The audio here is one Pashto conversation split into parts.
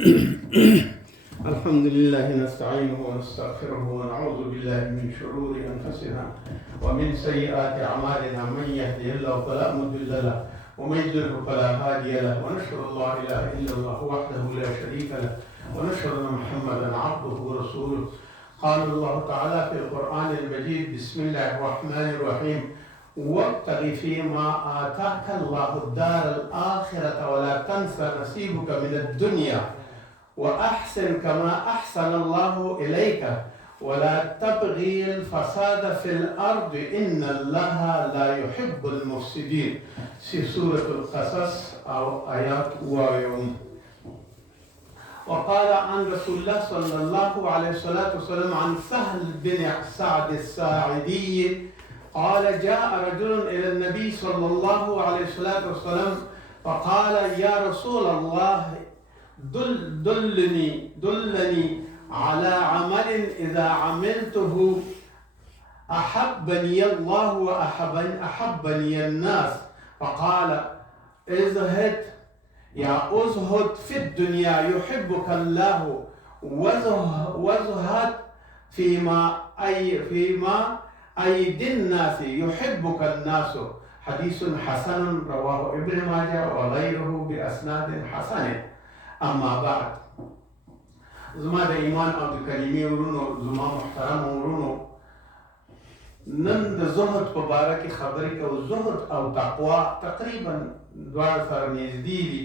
الحمد لله نستعينه ونستغفره ونعوذ بالله من شرور أنفسنا ومن سيئات أعمالنا. من يهده الله فلا مضل له ومن يضلل فلا هادي له، ونشهد أن لا إله إلا الله وحده لا شريك له، ونشهد أن محمدا عبده ورسوله. قال الله تعالى في القرآن المجيد: بسم الله الرحمن الرحيم: وابتغ فيما آتاك الله الدار الآخرة ولا تنس نصيبك من الدنيا وأحسن كما أحسن الله إليك ولا تبغي الفساد في الأرض إن الله لا يحب المفسدين. في سورة القصص أو آيات ويوم. وقال عن رسول الله صلى الله عليه وسلم عن سهل بن سعد الساعدي قال: جاء رجل إلى النبي صلى الله عليه وسلم فقال: يا رسول الله، دلني على عمل إذا عملته أحبني الله وأحبني الناس. فقال: ازهد ازهد في الدنيا يحبك الله، وازهد فيما أيدي الناس يحبك الناس. حديث حسن رواه ابن ماجه وغيره بأسناد حسن. اما بعد، زما د ایمان او د کلمې ورونو، زما محترم ورونو، نن د زهد په باره کې خبرې کوو. زهد او تقوا تقریبا دواړه سره نږدې دي.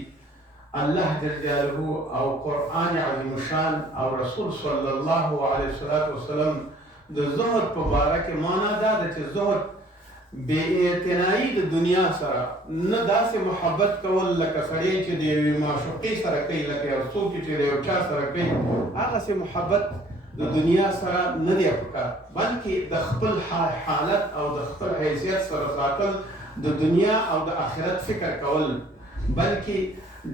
الله جل جلاله او قرآن عظیم الشان او رسول صلی الله علیه وسلم د زهد په باره کې معنا دا ده چې زهد بې اعتنایي د دنیا سره، نه داسې محبت کول لکه سړی چې د یوې معشوقې سره کوي، لکه یو څوک چې د یو چا سره کوي، هغسې محبت د دنیا سره نه دی پکار، بلکې د خپل حالت او د خپل حیثیت سره ساتل، د دنیا او د آخرت فکر کول، بلکې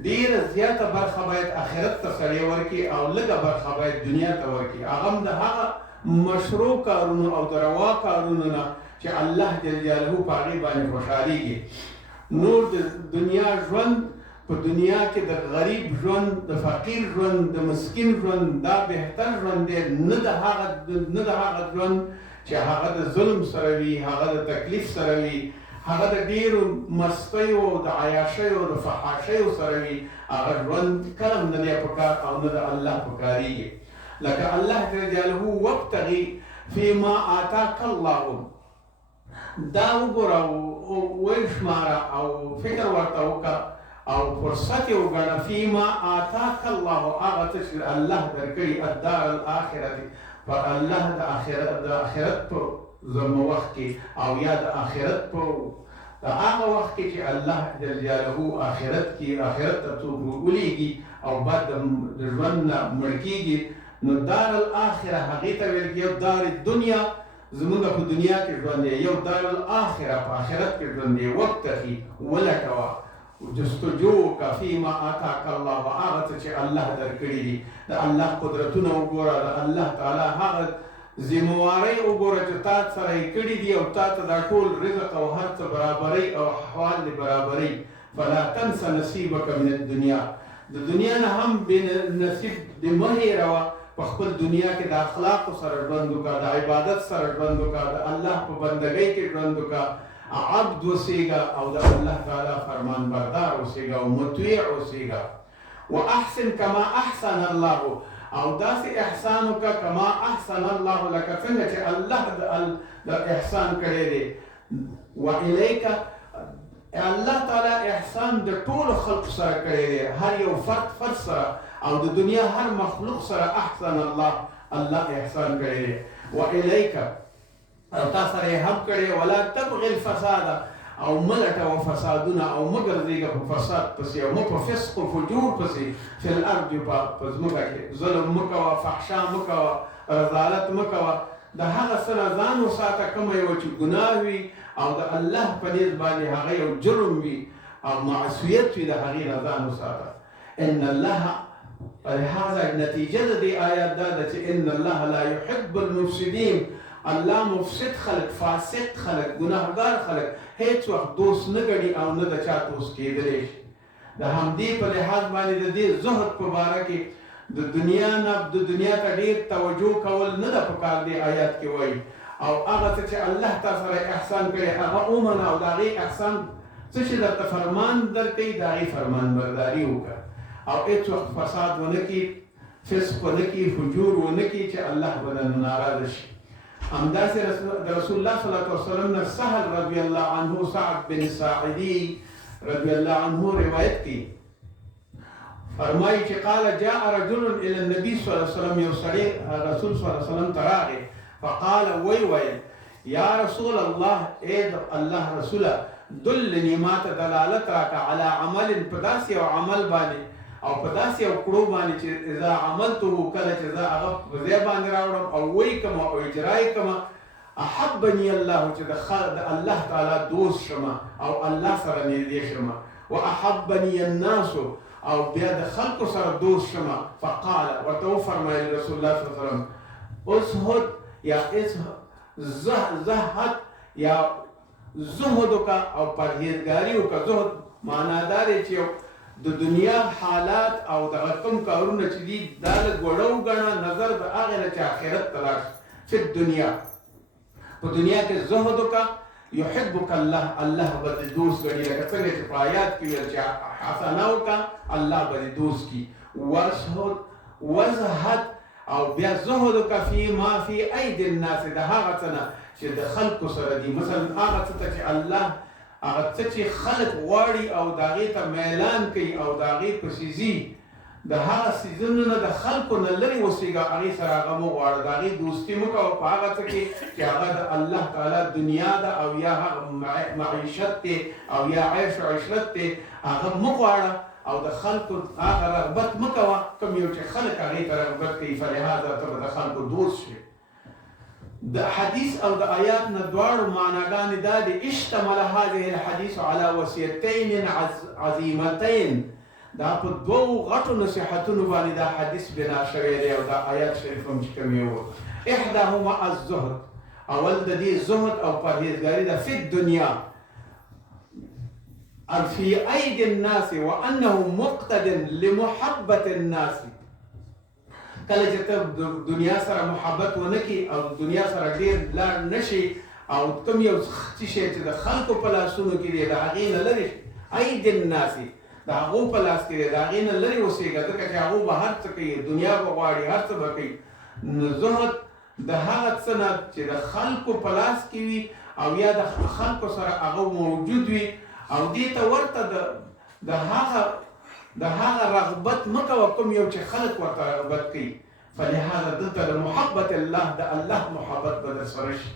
ډیره زیاته برخه باید آخرت ته سړی ورکړي او لږه برخه باید دنیا ته ورکړي. هغه هم د هغه مشروع کارونو او د روا کارونو نه چې الله جل جلاله په هغې باندې خوشحالېږي. نور د دنیا ژوند، په دنیا کې د غریب ژوند، د فقیر ژوند، د مسکین ژوند، دا بهتر ژوند دی، نه د هغه ژوند چې هغه د ظلم سره وي، هغه د تکلیف سره وي، هغه د ډېرو مستیو او د عیاشیو او د فحاشیو سره وي. هغه ژوند کله هم نه دی پکار او نه د الله پکارېږي. لکه الله جل جلاله: وابتغي فيما آتاك الله، دا وګوره، وشماره او فکر ورته وکړه او فرصت یې وګڼه. فيما آتاك الله، هغه څه چې الله درکړي، الدار الآخرة، په الله د آخرت په زموږ وخت کې، او یا د آخرت په هغه وخت کې چې الله جل جلاله آخرت ته څوک ولېږي او بعد د ژوند نه مړ کېږي، نو دار الاخره هغې ته ویل کېږي. یو دار دنیا زمونږ په دنیا کې ژوند دی، یو دار الاخره په آخرت کې ژوند دی. وابتغي، ولټوه، جستجو وکړه، فيما آتاک الله، هغه څه چې الله درکړي دي. د الله قدرتونه وګوره، د الله تعالی هغه ذموارۍ وګوره چې تا سره یې کړي دي او تا ته دا ټول رزق او هر څه برابرۍ او احوال دې برابرۍ. فلا تنس نصیبک من الدنیا، د دنیا نه هم بې نصیب دې مه هېروه. په خپل دنیا کې د اخلاقو سره ژوند وکړه، د عبادت سره ژوند وکړه، د الله په بندګۍ کې ژوند وکړه، عبد اوسېږه او د الله تعالی فرمان بردار اوسېږه او مطیع اوسېږه. واحسن کما احسن الله، او داسې احسان وکړه کما احسن الله، لکه څنګه چې الله د احسان کړی دی. والیک، الله تعالی احسان د ټولو خلقو سره کړی دی، هر یو فرد سره او د دنیا هر مخلوق سره احسن الله احسان کړی دی. والیک، او تا سره یې هم کړی. ولا تبغي الفساد، او مه لټوه فسادونه، او مه ګرځېږه په فساد پسې، او مه په فسق و فجور پسې، فی الارض، په ځمکه کې ظلم مه کوه، فحشا مه کوه، رذالت مه کوه. د هغه څه نه ځان وساته کومه یوه چې ګناه وي او د الله په نیز باندې هغه یو جرم وي او معصیت وي، د هغې نه ځان وساته. ان الله، لهذا نتیجه د دې آیات دا ده چې ان الله لا يحب المفسدين، الله مفسد خلق، فاسق خلق، ګناهګار خلق هیڅ وخت دوست نه ګڼي او نه د چا دوست کېدلی شي. د د همدې په لحاظ باندې د دې زهد په باره کې د دنیا ته ډېر توجه کول نه ده پکار دی آیات کې وایي او هغه څه چې الله تا سره احسان کړی هغه ومنه او د هغې احسان څه چې درته فرمان درکوي د هغې فرمان برداري وکړه او هېڅ وخت فساد ونه کړي فسق ونه کړي فجور ونه کړي چې الله به درنه ناراضه شي. همداسې د رسول الله صلی الله علیه وسلم نه سهل رضی الله عنه سعد بن ساعدي رضی الله عنه روایت کی فرمایي چې قال جاء رجل الى النبي صلی الله علیه وسلم یو سړی رسول صلی الله علیه وسلم ته راغی فقال ویل یا رسول الله اے الله رسوله دلني ما ته دلالت راکړه على عمل په داسې یو عمل باندې او په داسې یو کړو باندې چې اذا عملته کله چې زه هغه په ځای باندې راوړم او وی کوم او اجرا یې کوم احبني الله چې د الله تعالی دوست شمه او الله سره نږدې شمه واحبني الناس او بیا د خلکو سره دوست شمه فقال ورته وفرمایل رسول الله صلی الله علیه وسلم اسهد یا زهد یا زهد کا او پرهیزګاری وکړه. زهد معنا دا دی چې د دنیا حالات او د کوم کارونه چې دي دا لږ وړه وګڼه نظر د هغې نه چې آخرت ته لاړ شي فی الدنیا په دنیا کې زهد وکړه یحبک الله الله به دې دوست ګڼي لکه څنګه چې په آیات کې ویل چې حسنه وکړه الله به دې دوست کړي وزهد او بیا زهد وکړه فی ما فی ایدي الناس د هغه څه نه چې د خلکو سره دي مثلا هغه څه ته چې الله هغه څه چې خلک غواړي او د هغې ته میلان کوي او د هغې پسې ځي د هغه څیزونو نه د خلکو نه لرې اوسېږه هغې سره هغه مه غواړه د هغې دوستي مه کوه په هغه څه کې چې هغه د الله تعالی دنیا ده او یا هغه معیشت دی او یا عیش و عشرت دی هغه مه غواړه او د خلکو هغه رغبت مه کوه کوم یو چې خلک هغې ته رغبت کوي فلهذا ته به د خلکو دوست شي. د حدیث او د آیات نه دواړو معناګانې دا دي اشتمل هذه الحديث على وصيتين عظیمتين دا په دوو غټو نصیحتونو باندې دا حدیث بنا شوی دی او دا آیات شریف هم چې کوم یو احداهما الزهد اول د دې زهد او پرهیزګاري ده فی الدنیا فی ایدی الناس وانه مقتد لمحبة الناس کله چې ته د دنیا سره محبت ونه کړي او دنیا سره ډېر لاړ نه شي او کوم یو شی چې د خلکو په لاسونو کې دی د هغې نه لرې ایدي الناس د هغو په لاس کې دی د هغې نه لرې اوسېږه ځکه چې هغو به هر څه کوي دنیا به غواړي هر څه به کوي. نو زهد د هغه څه نه چې د خلکو په لاس کې وي او یا د خلکو سره هغه موجود وي او دې ته ورته د هغه رغبت مه کوه کوم یو چې خلک ورته رغبت کوي فلهذا دلته د محبت الله د الله محبت به در سره شي.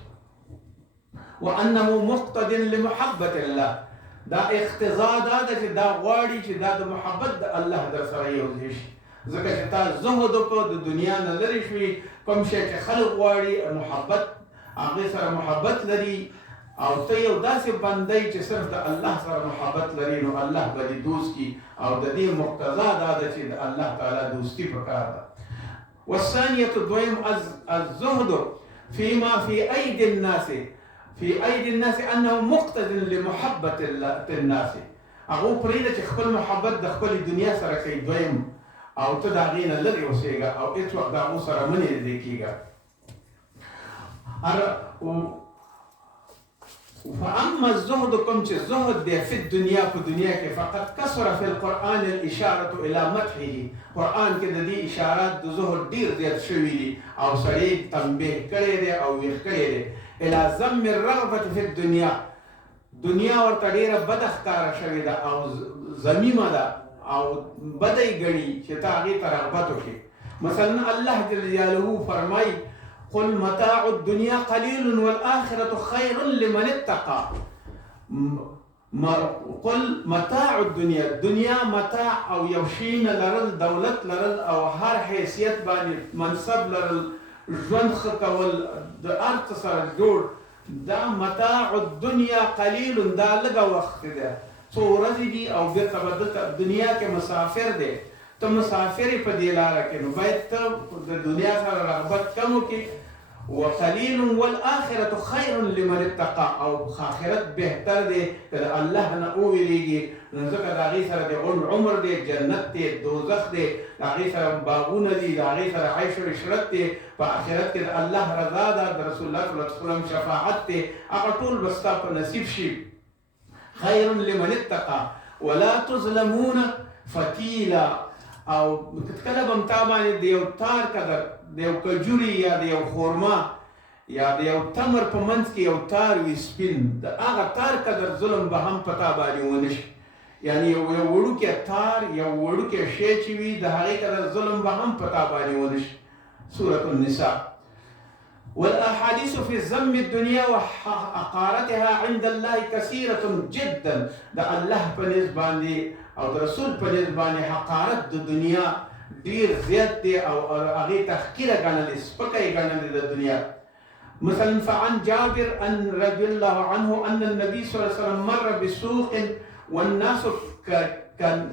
وانه مقتد لمحبة الله دا اقتضا دا ده چې دا غواړي چې دا د محبت د الله در سره یو ځای شي ځکه چې تا زهد وکړه د دنیا نه لرې شوي کوم شی چې خلک غواړي محبت هغې سره محبت لري او ته یو داسې بندی چې صرف د الله سره محبت لري نو الله به دې دوست کړي او د دې مقتضا دا ده چې د الله تعالی دوستي پکار ده. والثانیة دویم الزهد فيما في أيدي الناس في أيدي الناس أنه مقتد لمحبة الناس هغه پرېږده چې خپل محبت د خپل دنیا سره کوي دویم او ته د هغې نه لرې اوسېږه او هېڅ وخت د هغو سره مه نږدې کېږه. فأما الزهد كم الزهد دي في الدنيا في الدنيا فقد كسر في القرآن الإشارة إلى مدحه قرآن كده دي إشارات دو زهد دير زياد شوي دي أو سريد تنبيه كري دي أو يخكري دي إلى ذم الرغبة في الدنيا دنيا ورطريرة بدخ كار شوي دا أو زميمة دا أو بدأي غني شتاغي ترغبتو كي مثلا الله جل جلاله فرماي قل متاع الدنيا قليل والآخرة خير لمن اتقى. قل متاع الدنيا متاع او يوشين لرل دولت لرل او هر حیثیت باندې منصب لرل ژوند ښه کول د هر څه سره جوړ دا متاع الدنیا قلیل دا لږه وخت دی څو ورځې دي او بېرته به دلته دنیا کې مسافر دی ته مسافر یې په دې لاره کې نو باید ته د دنیا سره رغبت کم وکړي وقلیل والآخرة خیر لمن اتقى او آخرت بهتر دی کله الله نه وویریږي نو ځکه د هغې سره د عمر دی، جنت دی، دوزخ دی، د هغې سره باغونه دي، د هغې سره عیش و عشرت دی، په آخرت کې د الله رضا ده، د رسول الله صلی الله علیه وسلم شفاعت دی، هغه ټول به ستا په نصیب شي. خیر لمن اتقى ولا تظلمون فتیلا. او کله به تا باندې د یو تار قدر د یو کجوري یا د یو خورما یا د یو تمر په منځ کې یو تار وي سپین، د هغه تار قدر ظلم به هم په تا باندې ونه شي. یعنې یو وړوکی تار، یو وړوکی شی چې وي د هغې قدر ظلم به هم په تا باندې ونه شي. سورة النساء. والأحاديث في ذم الدنيا وحقارتها عند الله كثيرة جدا. د الله په نسبت باندې او د رسول په نسبت باندې حقارت د دنیا ډیر زیات دی او هغې تحقیره ګڼلې، سپکه یې ګڼلې د دنیا. مثلا فعن جابر ان رضي الله عنه ان النبي صلى الله عليه وسلم مر بسوق والناس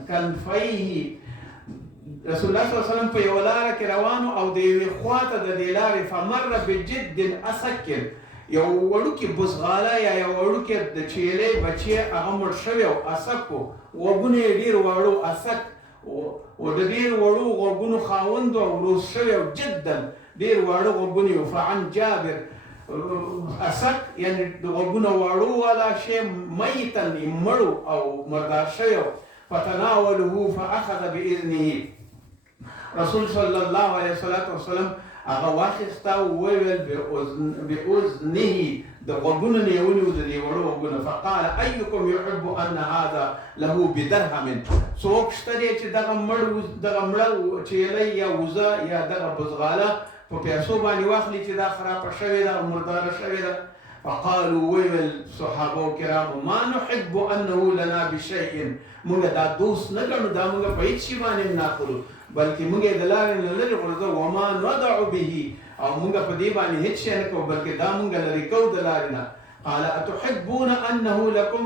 كنفيه. رسول الله صلی الله علیه وسلم په یوه لاره کې روانو او د یوې خواته د دې لارې فمر بجد اسکر، یو وړوکی بزغاله یا یو وړوکی د چیلې بچی هغه مړ شوی او اسک و، غوږونه یې ډېر واړو اسک و د ډېر وړو غوږونو خاوند او روز شوی او جدا ډېر واړه غوږونه و. فعن جابر اسک یعنې د غوږونه واړو والا شی میتن مړو او مردار شوی و. فتناوله فاخذ باذنه. رسول صلی الله علیه وسلم هغه واخیسته او وویل باذنه، د غوږونو نه یې ونیو د دې وړو غوږونه. فقال ایکم یحب ان هذا له بدرهم. څوک شته دی چې دغه مړه چیلی یا وزه یا دغه بزغاله په پیسو باندې واخلي چې دا خرابه شوې ده او مرداره شوې ده. فقالوا ویل صحابه کرام ما نحب انه لنا بشیء، موږ دا دوست نه ګڼو، دا موږ په هیڅ شي باندې نه اخلو، بلکې موږ یې د لارې نه لرې غورځو. وما ندع به، او موږ په دې باندې هیڅ شی نه کوو، بلکې دا موږ لرې کوو د لارې نه. قال اتحبون انه لكم،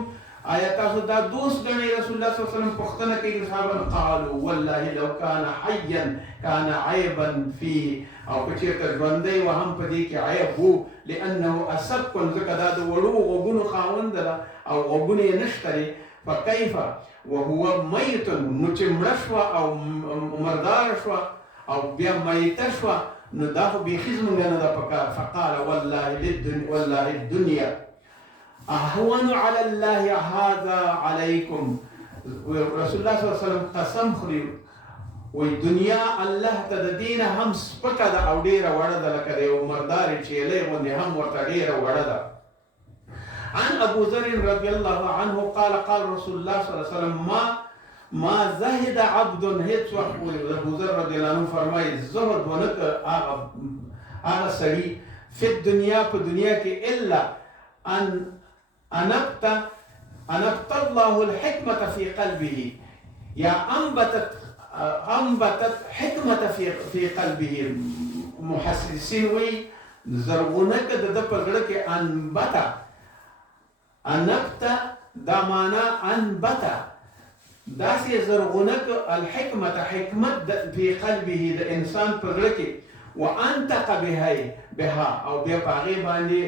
آیا تاسو دا دوست ګڼئ؟ رسول الله صلی الله علیه وسلم پوښتنه کوي صحابه. قالوا والله لو كان حيا كان عيبا فيه، او که چېرته ژوندی و هم په دې کې عیب و، لانه اسک، ځکه دا د وړو غوږونو خاونده ده او غوږونه یې نشته دی. فکیف وهو میت، نو چې مړه شوه او مرداره شوه او بیا میته شوه نو دا خو بیخي زموږ نه ده پکار. فقال والله الدنيا اهون على الله هذا عليكم. رسول الله صلی الله علیه وسلم قسم خوري وی دنیا الله ته د دې نه هم سپکه ده او ډېره وړه ده، لکه د یو مردارې چیلۍ غوندې هم ورته ډېره وړه ده. عن ابو ذر رضي الله عنه قال قال رسول الله صلى الله عليه وسلم ما زهد عبد، هیڅ وخت ابو ذر رضي الله عنه فرمایي زهد ونه کړ هغه سړي فی الدنیا، په دنیا کې الا ان انبت الله الحکمة في قلبه، یا انبتت حکمة في قلبه. محسسین وی زرغونه که د ده په زړه کې انبته، انبته دا معنا انبته، داسې زرغونه که الحکمة حکمت فی قلبه د انسان په زړه کې، وانطق بها او بیا په هغې باندې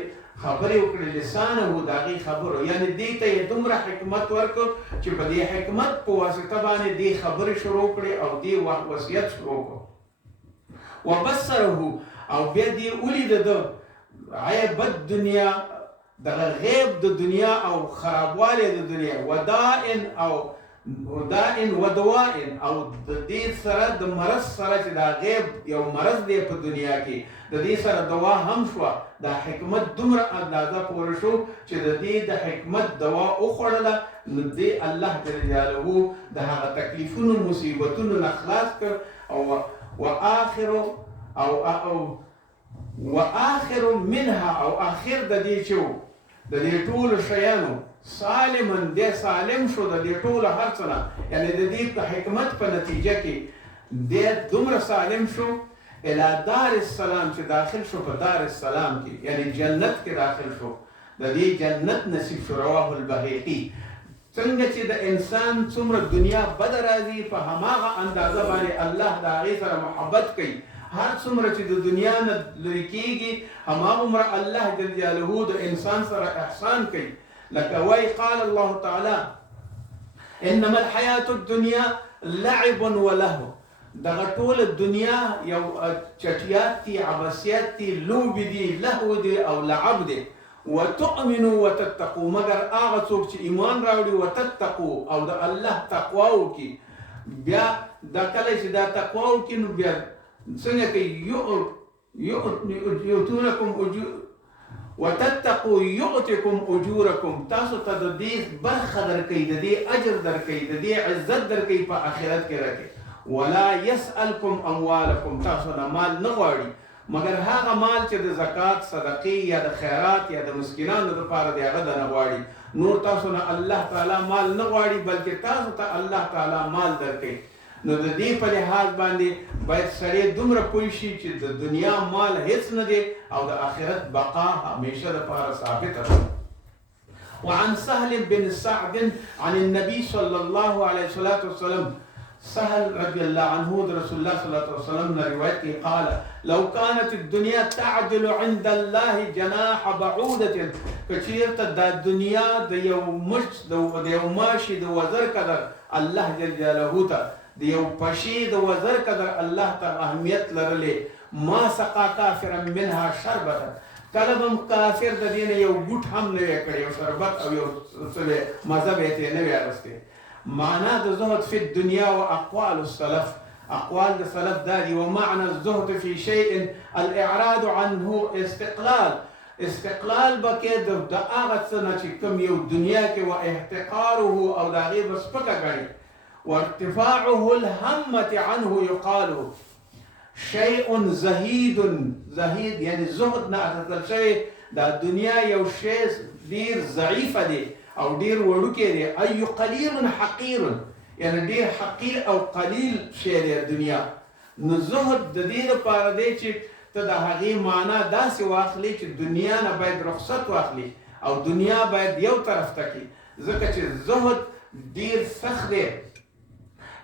خبرې وکړې، لسانه د هغې خبرو، یعنې دې ته یې دومره حکمت ورکړ چې په دې حکمت په واسطه باندې دې خبرې شروع کړې او دې وصیت شروع کړ. وبصره، او بیا دې ولیده د عیب الدنیا، دغه غیب د دنیا او خرابوالی د دنیا. ودائن ودوائن، او د دې سره د مرض سره چې دا غیب یو مرض دی په دنیا کې، د دې سره دوا هم شوه. دا حکمت دومره اندازه پوره شو چې د دې د حکمت دوا وخوړله، نو دې الله جل جلاله د هغه تکلیفونو مصیبتونو نه خلاص کړ. او واخر منها، او اخر د دې چې د دې ټولو شیانو سالمن، دې سالم شو د دې ټولو هر څه نه، یعنې د دې په حکمت په نتیجه کې دې دومره سالم شو الى دار السلام، چې داخل شو په دار السلام کې، یعنی جنت کې داخل شو، د دې جنت نصیب شو. رواه البهقي. څنګه چې د انسان څومره دنیا بد راځي، په هماغه اندازه باندې الله د هغې سره محبت کوي هر څومره چې د دنیا نه لرې کېږي هماغومره الله جل جلاله د انسان سره احسان کوي. لکه وایي قال الله تعالی انما الحیات الدنیا لعب ولهو، دغه ټوله دنیا یو چټیات دي، عبثیات دي، لوبې دي، لهو دي او لعب دي. وتؤمنوا وتتقوا، مگر هغه څوک چې ایمان راوړي وتتقوا او د الله تقوا وکړي، بیا دا کله چې دا تقوا وکړي نو بیا څنګه کوي یؤتونکم وتتقوا یؤتکم اجورکم، تاسو ته د دې برخه درکوي، د دې اجر درکوي، د دې عزت درکوي په آخرت کې راکوي. ولا يسألكم اموالکم، تاسو نه مال نه غواړي مگر هغه مال چې د زکات، صدقې یا د خیرات یا د مسکینانو لپاره دی، هغه نه غواړي. نور تاسو نه الله تعالی مال نه غواړي بلکې تاسو ته الله تعالی مال درکوي. نو د دې په لحاظ باندې باید سړی دومره پوه شي چې د دنیا مال هیڅ نه دی او د آخرت بقا همیشه لپاره ثابته ده. وعن سهل بن سعد عن النبي صلى الله عليه وسلم، سهل رضي الله عنه رسول الله صلى الله عليه وسلم روايته قال لو كانت الدنيا تعدل عند الله جناح بعودة، كثيرت دا الدنيا د یو مش د یو ماشي د وزر قدر الله جل جلاله ته د یو پشي د وزر قدر الله ته اهمیت لرلې، ما سقا کافرا منها شربتا، کله کافر د دین یو ګوټ هم نه کړی، یو شربت او یو څه مزه به ته نه ویارسته. معنى الزهد في الدنيا وأقوال السلف، أقوال السلف داري. ومعنى الزهد في شيء الإعراض عنه استقلال بكيد دعاغت سنة كم يو دنيا واحتقاره أو داغيب سبكا، وارتفاعه الهمة عنه يقال شيء زهيد، زهيد يعني الزهد نعتقل شيء دا الدنيا يو شيء دير ضعيفة دي او ډیر وړوکی دی. اي قليل حقير، یعنی ډیر حقیر او قلیل شی دی دنیا. نو زهد د دې لپاره دی چې ته د هغې معنا داسې واخلې چې دنیا نه باید رخصت واخلي او دنیا باید یو طرف ته کړي، ځکه چې زهد ډیر سخت دی.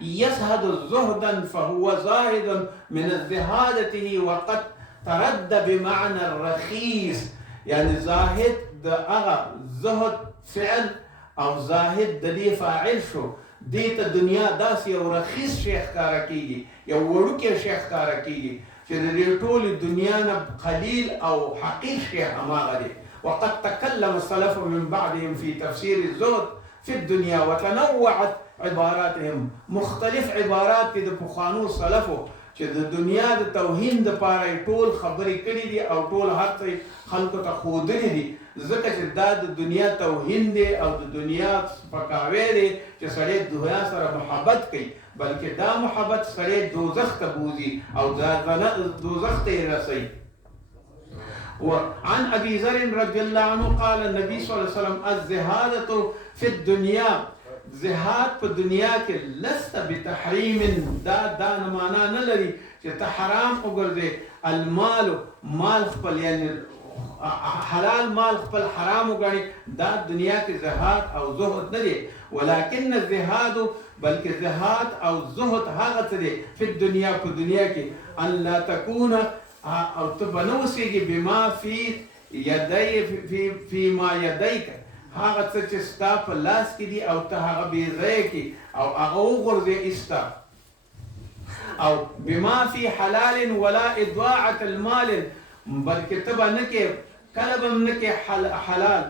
يزهد زهدا فهو زاهد من زهادته وقد ترد بمعنى الرخيص، يعني زاهد د هغه زهد فعل او زاهد د دې فاعل شو، دې ته دنیا داسې یو رخیص شی ښکاره کېږي، یو وړوکی شی ښکاره کېږي چې د دې ټولې دنیا نه قلیل او حقیر شی هماغه دی. وقد تكلم السلف من بعدهم في تفسير الزهد في الدنيا وتنوعت عباراتهم، مختلف عبارات دي د پخوانو سلفو چې د دنیا د توهین دپاره یې ټول خبرې کړي دي او ټول هر څه خلکو ته ښودلي دي، ځکه چې دا د دنیا توهین دی او د دنیا سپکاوی دی چې سړی دنیا سره محبت کوي، بلکې دا محبت سړی دوزخ ته بوځي او دوزخ ته یې رسوي. وعن ابي ذر رضي الله عنه قال النبي صلى الله عليه وسلم الزهادة في الدنيا، زهاد په دنیا کې لست بتحریم، دا نه معنا نه لري چې ته حرام وګرځې. المال مال خپل یعنی حلال مال خپل حرام وګڼي، دا دنیا کې زهاد او زهد نه دی. ولكن الزهاد، بلکې زهاد او زهد هغه څه دی په دنیا په دنیا کې ان لا تكون او ته به نه اوسېږي بما فی ما یدیک، هغه څه چې ستا په لاس کې دي او ته هغه بې ځایه کړي او هغه وغورځې ایسته، او بما فی حلال ولا اضاعة المال، بلکې ته به نه کې کله به نه کې حلال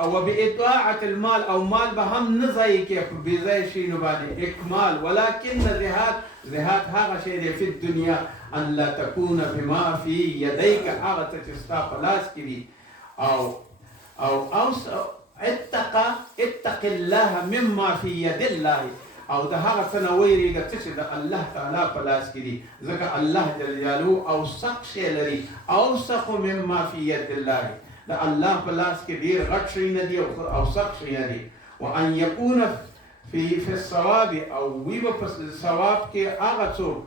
او باضاعة المال، او مال به هم نه ضایع کې په بې ځایه شیانو باندې اکمال. ولكن زهاد هغه شی دی په دنیا ان لا تكون بما فی یدیک، هغه څه چې ستا په لاس کې دي. او اتق الله مما في يد الله، او د هغه څه نه ویرېږه څه چې د الله تعالی په لاس کې دي، ځکه الله جل جلاله اوثق شی لري، اوثق مما في يد الله، د الله په لاس کې ډېر غټ شی نه دي او اوثق شی نه دي. وان يكون في الصواب، او وی به په ثواب کې هغه څوک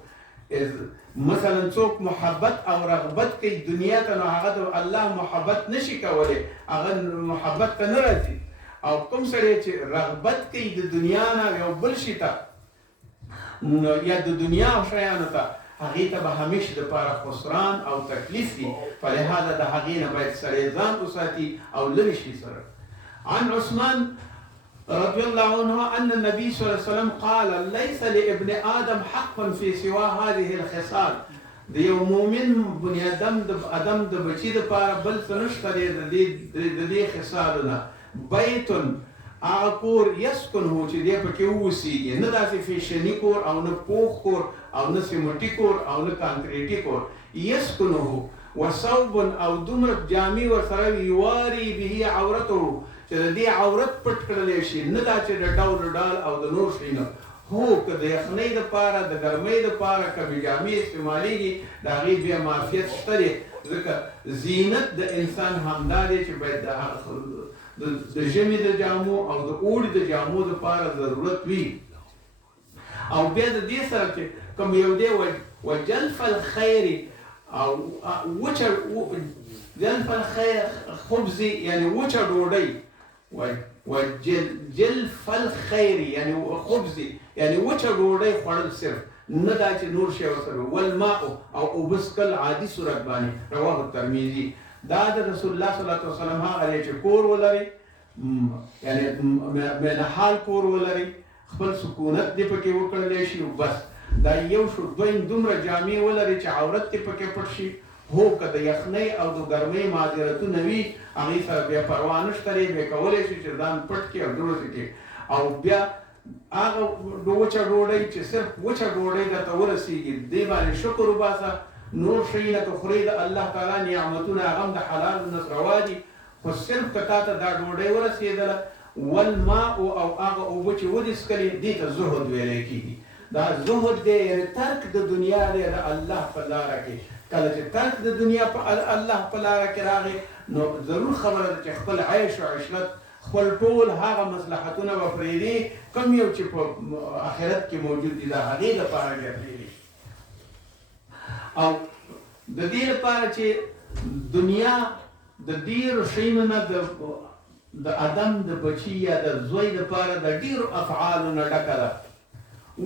مثلا څوک محبت او رغبت کوي دنیا ته، نو هغه د الله محبت نشي کولی، هغه محبت ته نه راځي. او کوم سړی چې رغبت کوي د دنیا نه یو بل شي ته یا د دنیا شیانو ته، هغې ته به همیشه دپاره خسران او تکلیف وي، فلهذا د هغې نه باید سړی ځان وساتي او لرې شي سره. عن عثمان رضي الله عنه أن النبي صلى الله عليه وسلم قال ليس لابن آدم حق في سوى هذه الخصال. د یو مؤمن بني آدم د بچي دپاره بل څه نشته دی د دې خصالو نه. بیت هغه کور یسکنه چې دی پکې واوسېږي، نه داسې فیشني کور او نه پوخ کور او نه سیمټي کور او نه کانکریټي کور. یسکنه وثوب او دومره جامې ورسره یواري به عورته چې د دې عورت پټ کړلی شي، نه دا چې د ډول ډال او د نور شي نه. هو که د یخنۍ دپاره د ګرمۍ دپاره کمې جامې استعمالیږي د هغې بیا معافیت شته دی، ځکه زینت د انسان همدا دی چې باید د ژمي د جامو او د اوړي د جامو دپاره ضرورت وي. او بیا د دې سره چې کوم یو دی وجلف الخیر او جلف الخیر خبز یعنی وچه ډوډۍ، وجلف الخیر یعنی خبز یعنی وچه ډوډۍ خوړل صرف، نه دا چې نور شی ورسره. والماء او اوبه څښل عادي صورت باندې، رواه الترمذي. دا د رسول الله صلی الله علیه وسلم هغه دی چې کور ولري، یعنی بینحال کور ولري، خپل سکونت دې پکې وکړلی شي بس. دا یو شو. دویم دومره جامې ولري چې عورت دې پکې پټ شي. هو که د یخنۍ او د ګرمۍ معذرتونه وي هغې سره بیا پروا نشته دی، بیا کولی شي چې ځان پټ کړي او دروسې کړي. او بیا هغه وچه ډوډۍ چې صرف وچه ډوډۍ درته ورسېږي دې باندې شکر وباسه. نور شیونه که خورې د الله تعالی نعمتونه هغه هم د حلالو نه روا دي، خو صرف که تا ته دا ډوډۍ ورسېدله. والماء او هغه اوبه چې ودې څښلې دې ته زهد ویلی کېږي. دا زهد دی یعنې ترک د دنیا دی د الله په لاره کې. کله چې ترک د دنیا په الله په لاره کې راغی نو ضرور خبره ده چې خپل عیش او عشرت خپل ټول هغه مصلحتونه به پرېږدي کوم یو چې په آخرت کې موجود دي، د هغې لپاره بیا پرېږدي. او د دې لپاره چې دنیا د ډېرو شیانو نه د ادم د بچي یا د زوی لپاره د ډېرو افعالو نه ډکه ده.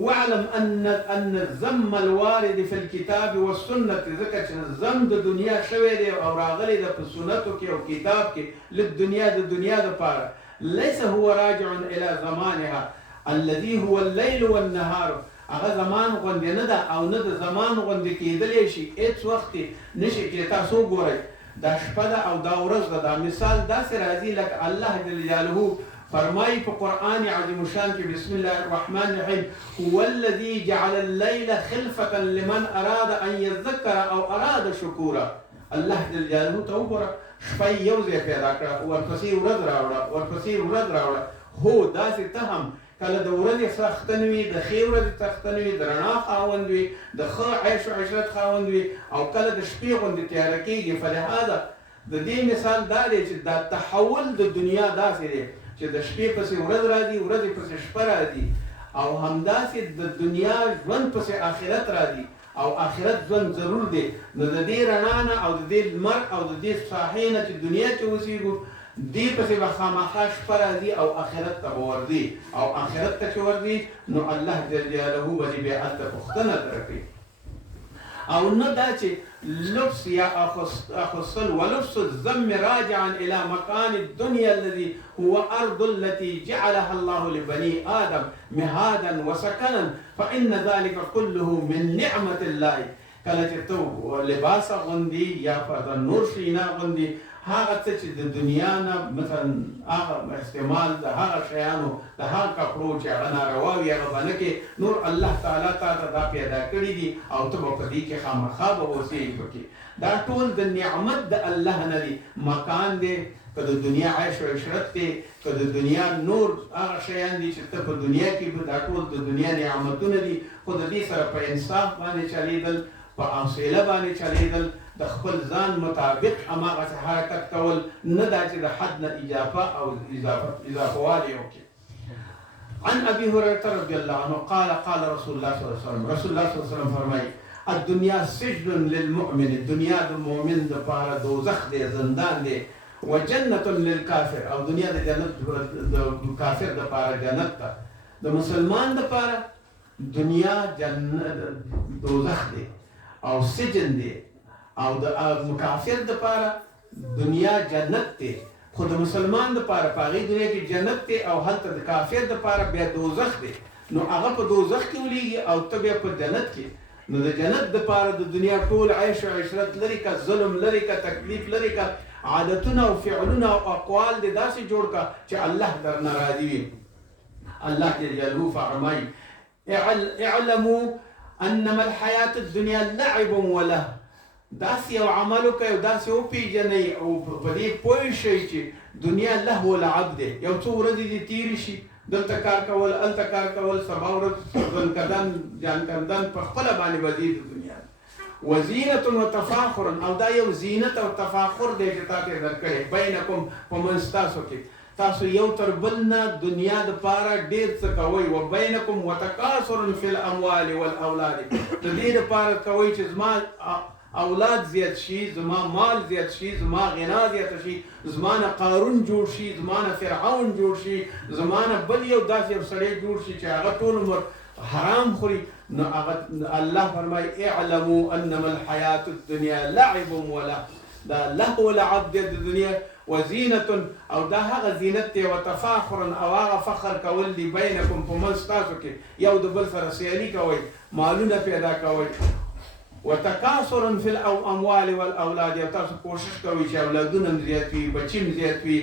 واعلم ان الذم الوارد في الكتاب والسنه، ذکر چې ذم د دنیا شوی دی او راغلی د په سنتو کې او کتاب کې لدنیا د دنیا لپاره. ليس هو راجع الى زمانها الذي هو الليل والنهار. هغه زمان غوندې نه ده او نه د زمان غوندې کېدلی شي. هېڅ وخت نشي کېدلی. تاسو وګورئ دا شپه ده او دا ورځ ده. دا مثال داسې راځي لکه الله جل جلاله فرمایي په قرآن عظیم الشان کې بسم الله الرحمن الرحیم هو الذي جعل الليل خلفة لمن اراد ان يذكر او اراد شکورا. الله جل جلاله ته وګوره شپه یو ځای پیدا کړه، ورپسې ورځ راوړه، ورپسې ورځ راوړه. هو داسې ته هم کله د ورځې څښتن وي، د ښې ورځې څښتن وي، د رڼا خاوند وي، د ښه عیش و عشرت خاوند وي، او کله د شپې غوندې تیاره کېږي. فلهذا د دې مثال دا دی چې دا تحول د دنیا داسې دی چې د شپې پسې ورځ راځي، ورځې پسې شپه راځي، او همداسې د دنیا ژوند پسې آخرت راځي، او آخرت ژوند ضرور دی. نو د دې رڼا نه او د دې لمر او د دې ساحې نه چې دنیا کې اوسېږو دې پسې به خامخا شپه راځي او آخرت ته به ورځي. او آخرت ته چې ورځي نو الله جل جلاله به دې بیا هلته پوښتنه درکړي. او نه دا چې لبس یا اخصل ولبس الذم راجعا الى مكان الدنيا الذي هو ارض التي جعلها الله لبني ادم مهادا وسكنا فان ذلك كله من نعمه الله. کله چې تو لباس غوندي یا په نور شینا غوندي هغه څه چې د دنیا نه مثلا هغه استعمال د هغه شیانو د هغه کپړو چې هغه ناروا وي هغه باندې کې نور الله تعالی تا ته دا پیدا کړي دي او ته به په دې کې خامخا به اوسېږي پکې. دا ټول د نعمت د الله نه دی. مکان دی، که د دنیا عیش و عشرت دی، که د دنیا نور هغه شیان دي چې ته په دنیا کې به دا ټول د دنیا نعمتونه دي. خو د دې سره په انصاف باندې چلیدل، په حوصله باندې چلیدل، د خپل ځان مطابق هماغسې حرکت کول، نه دا چې د حد نه اضافه او اضافه والی وکړي. عن ابي هريره رضي الله عنه قال قال رسول الله صلى الله عليه وسلم، رسول الله صلى الله عليه وسلم فرمایي الدنيا سجن للمؤمن، الدنيا د مؤمن دپاره دوزخ دی، زندان دی. وجنة للكافر، او دنیا د جنت د کافر دپاره جنت ده. د مسلمان دپاره دنیا جنت دوزخ دی. او سجن دی او د کافر دپاره دنیا جنت دی خو د مسلمان دپاره په هغې دنیا کې جنت دی او هلته د کافر دپاره بیا دوزخ دی نو هغه په دوزخ کې ولیږي او ته بیا په جنت کې نو د جنت دپاره د دنیا ټول عیش او عشرت لرې که ظلم لرې که تکلیف لرې که عادتونه او فعلونه او اقوال دې داسې جوړ که چې الله درنه راضي وي الله جل جلاله فرمایي اعلموا انما الحیات الدنیا لعب وله داسې یو عمل وکړئ او داسې وپېژنئ او په دې پوه شئ چې دنیا لهو لعب دی یو څو ورځې دې تېرې شي دلته کار کول هلته کار کول سبا ورځ ژوند کردن جان کردن په خپله باندې به ځي د دنیا وزینة و تفاخر او دا یو زینت او تفاخر دی چې تا ته درکړی بینکم په منځ تاسو کې تاسو یو تر بل نه دنیا دپاره ډېر څه کوئ و بینکم وتکاثر فی الاموال والاولاد د دې دپاره کوئ چې زما اولاد زیات شي زما مال زیات شي زما غنا زیات شي زما نه قارون جوړ شي زما نه فرعون جوړ شي زما نه بل یو داسې یو سړی جوړ شي چې هغه ټول عمر حرام خوري نو هغه الله فرمایي اعلموا انما الحیات الدنیا لعب وله دا لهو لعب دی د دنیا وزینة او دا هغه زینت دی وتفاخر او هغه فخر کول دی بینکم په منځ تاسو کې یو د بل سره سیالي کوئ مالونه پیدا کوئ وتکاثر فی الاموال والاولاد او تاسو کوشش کوئ چې اولادونه هم زیات وي بچي هم زیات وي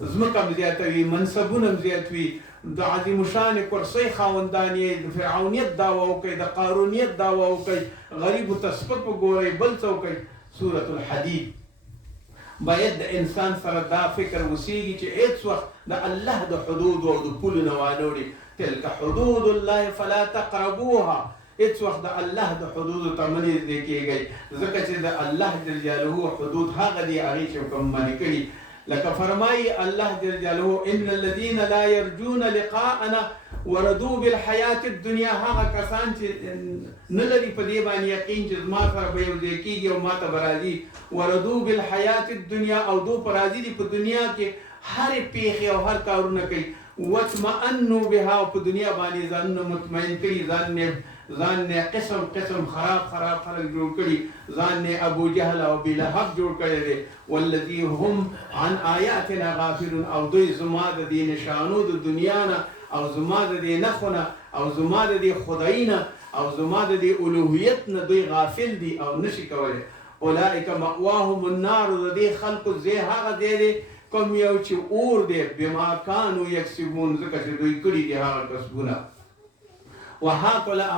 ځمکه هم زیاته وي منصبونه هم زیات وي د عظیم شان کرسۍ خاوندان یې د فرعونیت دعوه وکړئ د قارونیت دعوه وکړئ غریبو ته سپک وګورئ بل څه وکړئ سورة الحدید باید د انسان سره دا فکر وسیږي چې هیڅ وخت د الله د حدود او د پولو نه وانوړي تلک حدود الله فلا تقربوها هیڅ وخت د الله د حدودو ته مه نږدې کېږئ ځکه چې د الله جل جلاله حدود هغه دي هغې چې کوم منع کړي لکه فرمایي الله جل جلاله ان الذين لا يرجون لقاءنا وردوا بالحیات الدنیا هغه کسان چې نه لري په دې باندې یقین چې زما سره به یو ځای کېږي او ما ته به راځي وردوا بالحیات الدنیا او دو په راځي دي په دنیا کې هرې پیښې او هر کارونه کوي واطمئنوا بها او په دنیا باندې ځانونه مطمئن کړي ځان نه قسم قسم خراب خلک جوړ کړي ځان نه ابو جهل او ابي لهب جوړ کړي دي والذي هم عن آیاتنا غافلون او دوی زما د دې نشانو د دنیا نه او زما د دې نښونه او زما د دې خدایي نه او زما د دې الوهیت نه دوی غافل دي او نشي کولی اولئک مأواهم النار د دې خلکو ځای هغه ځای دی کوم یو چې اور دی بما کانوا یکسبون ځکه چې دوی کړي دي هغه کسبونه وهکذا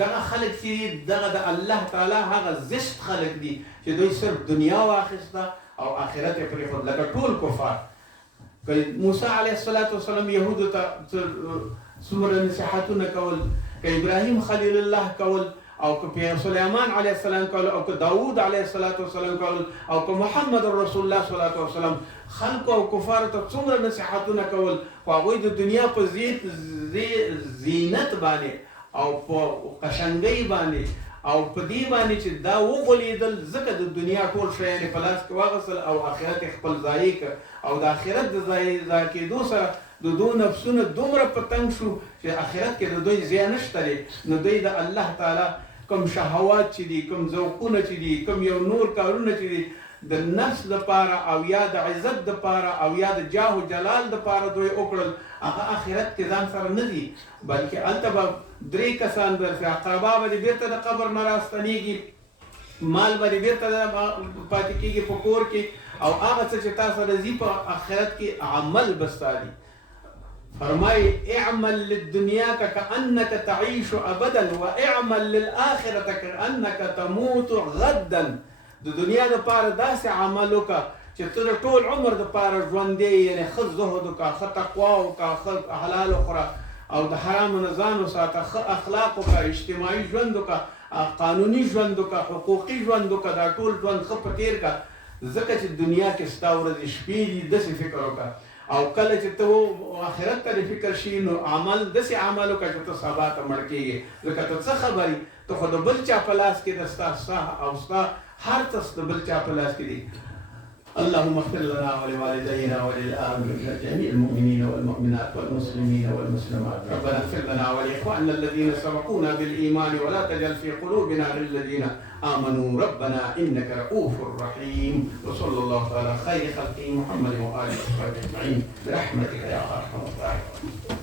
دغه خلک چې دغه د الله تعالی هغه زشت خلک دي چې دوی صرف دنیا واخیسته او آخرت یې پرېښود لکه ټول کفار که موسی علیه السلام یهودو ته څومره نصیحتونه کول که ابراهیم خلیل الله کول او که سلیمان علیه السلام کول او که داود علیه السلام کول او که محمد رسول الله صلی الله علیه وسلم خلق او کفار ته څومره نصیحتونه کول خو هغوی د دنیا په زینت باندې او په قشنګۍ باندې او په دې باندې چې دا وغولیدل ځکه د دنیا ټول شیان یې په لاس کې واخیستل او آخرت یې خپل ضایع کړ او د آخرت د ضایع کېدو سره د دوی نفسونه دومره په تنګ شو چې آخرت کې د دوی ځای نشته دی نو دوی د الله تعالی کوم شهوات چې دي کوم ذوقونه چې دي کوم یو نور کارونه چې دي د نفس دپاره او یا د عزت دپاره او یا د جاه و جلال دپاره دوی وکړل هغه آخرت کې ځان سره نه دي بلکې هلته به درې کسان درسي اقربا به دې بېرته د قبر نه راستنېږي مال به دې بېرته پاتې کېږي په کور کې او هغه څه چې تا سره ځي په آخرت کې عمل به ستا دي فرمای اعمل للدنیا كأنك تعيش ابدا واعمل للآخرة كأنك تموت غدا د دنیا د پاره داسې عمل وکړه چې ته د ټول عمر د پاره ژوندی یعنې ښه زهد وکړه ښه تقوا وکړه ښه حلال وخوره او د حرامو نه ځان وساته ښه اخلاق وکړه اجتماعي ژوند وکړه قانوني ژوند وکړه حقوقي ژوند وکړه دا ټول ژوند ښه په تېر کړه ځکه چې دنیا کې ستا ورځې شپې دي داسې فکر وکړه او کله چې ته آخرت ته فکر شي نو عمل داسې عمل وکړه چې ته سبا ته مړ کېږې ځکه ته څه خبرې ته خو د بل چا په لاس کې د ستا او ستا هر څه د بل چا په لاس کې دي اللهم اغفر لنا ولوالدينا ولجميع المؤمنين والمؤمنات والمسلمين والمسلمات. ربنا اغفر لنا ولإخواننا الذين سبقونا بالإيمان ولا تجعل في قلوبنا للذين آمنوا ربنا إنك رؤوف رحيم. وصلى الله على خير خلقه محمد وآله وصحبه أجمعين برحمتك يا أرحم الراحمين.